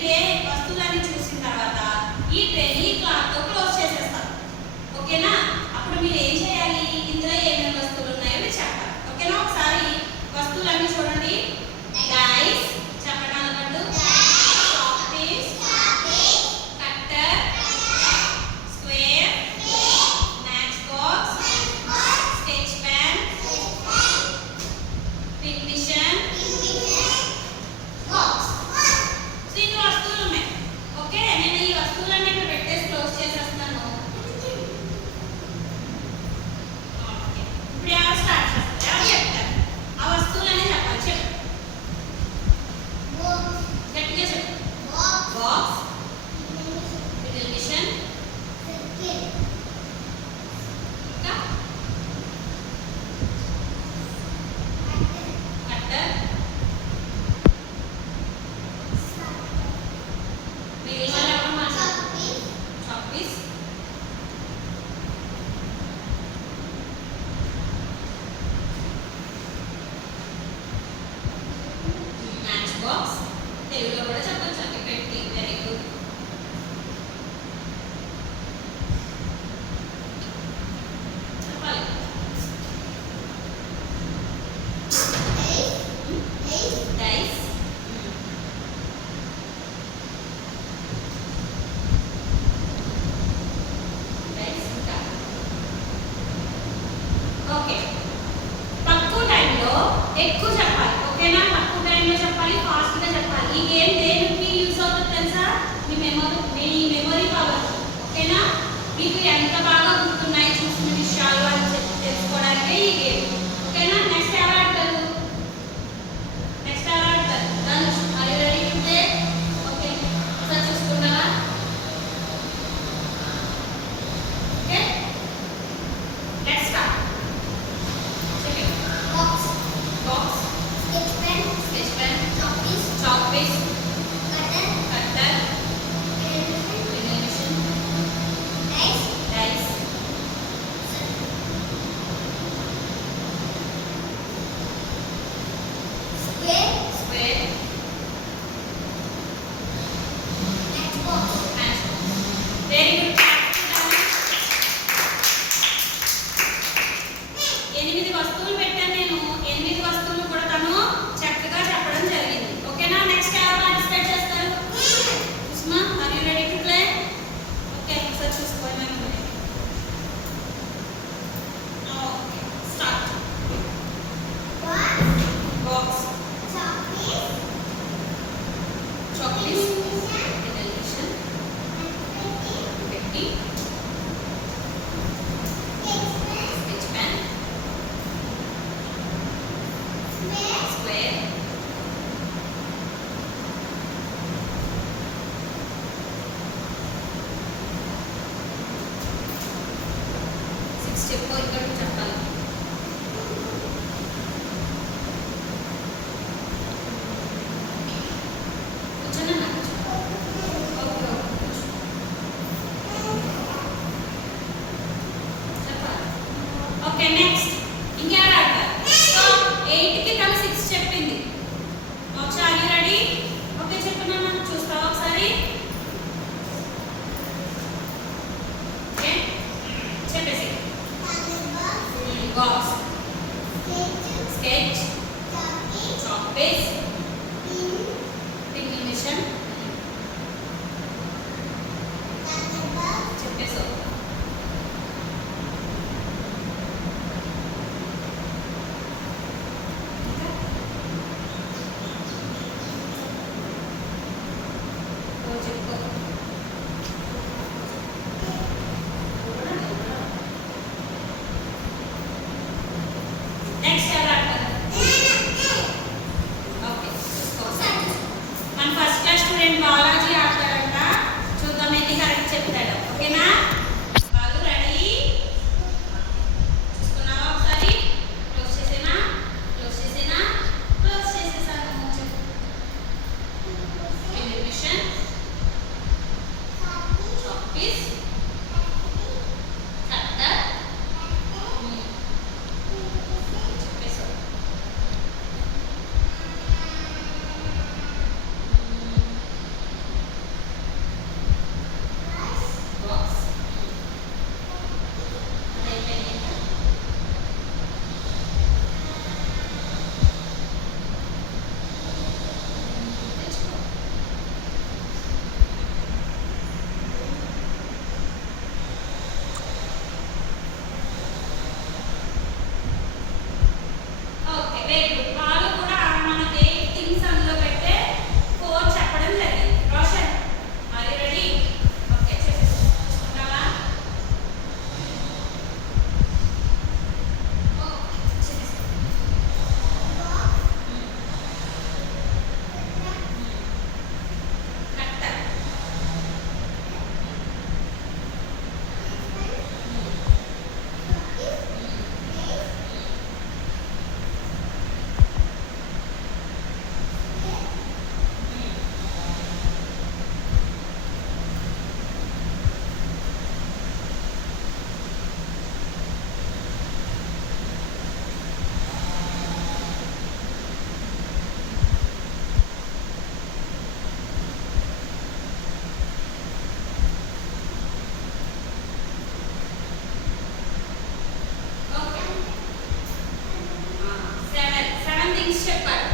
ట్రే వస్తువులన్నీ చూసిన తర్వాత ఈ ట్రేని క్లాత్ తో క్లోజ్ చేసేస్తాం. ఓకేనా? అప్పుడు మీరు ఏం చేయాలి? ఇందులో ఏమేమి వస్తువులు ఉన్నాయో మీరు చెప్పాలి. ఓకేనా? ఒకసారి వస్తువులన్నీ చూడండి. డైస్ చెప్పడానికి పట్టు, chalk piece, cutter, square, match box, sketch pen, pin machine, box. So ఇన్ని వస్తువులు ఉన్నాయి. ఓకే, నేను ఈ వస్తువులన్నీ ఇక్కడ పెట్టేసి క్లోజ్ చేసేస్తాను. ఓకే, ఇప్పుడు ఎవరు స్టార్ట్ చేస్తారు? ఎవరు చెప్తారు? ఆ వస్తువులన్నీ చెప్పాలి. చెప్పు, గట్టిగా చెప్పు. బాక్స్, పిన్ మిషన్, ఇంకా కట్టర్, మిగిలిన వాళ్ళు ఎవరు మాట్లాడారు? Chalk piece, match box. తెలుగులో కూడా చెప్పొచ్చు అండి. పెట్టి వెరీ గుడ్. చెప్పాలి. డైస్, డైస్ ఇంకా. ఓకే, తక్కువ టైంలో ఎక్కువ చెప్పాలి. ఓకేనా? తక్కువ టైంలో చెప్పాలి, ఫాస్ట్గా చెప్పాలి. ఈ గేమ్ దేనికి యూస్ అవుతుంది తెలుసా? మీ మెమొరీ పవర్. ఓకేనా? మీకు ఎంత బాగా గుర్తున్నాయి చూసిన విషయాలు అని తెలుసుకోవడానికే ఈ గేమ్. ఓకేనా? నెక్స్ట్ ఎవరు ఆడతారు? నెక్స్ట్ ఎవరు ఆడతారు? Dhanush, are you ready to play? Okay, ఒకసారి చూసుకుంటారా? Okay, let's start. చెప్పండి. Box, sketch pen, chalk piece, cutter, pin machine, dice, square, match box. Very good. 8 వస్తువులు పెట్టాను నేను. 8 వస్తువులు కూడా తను చక్కగా చెప్పడం జరిగింది. ఓకేనా? నెక్స్ట్ ఎవరు థింగ్స్ చెప్పాడు.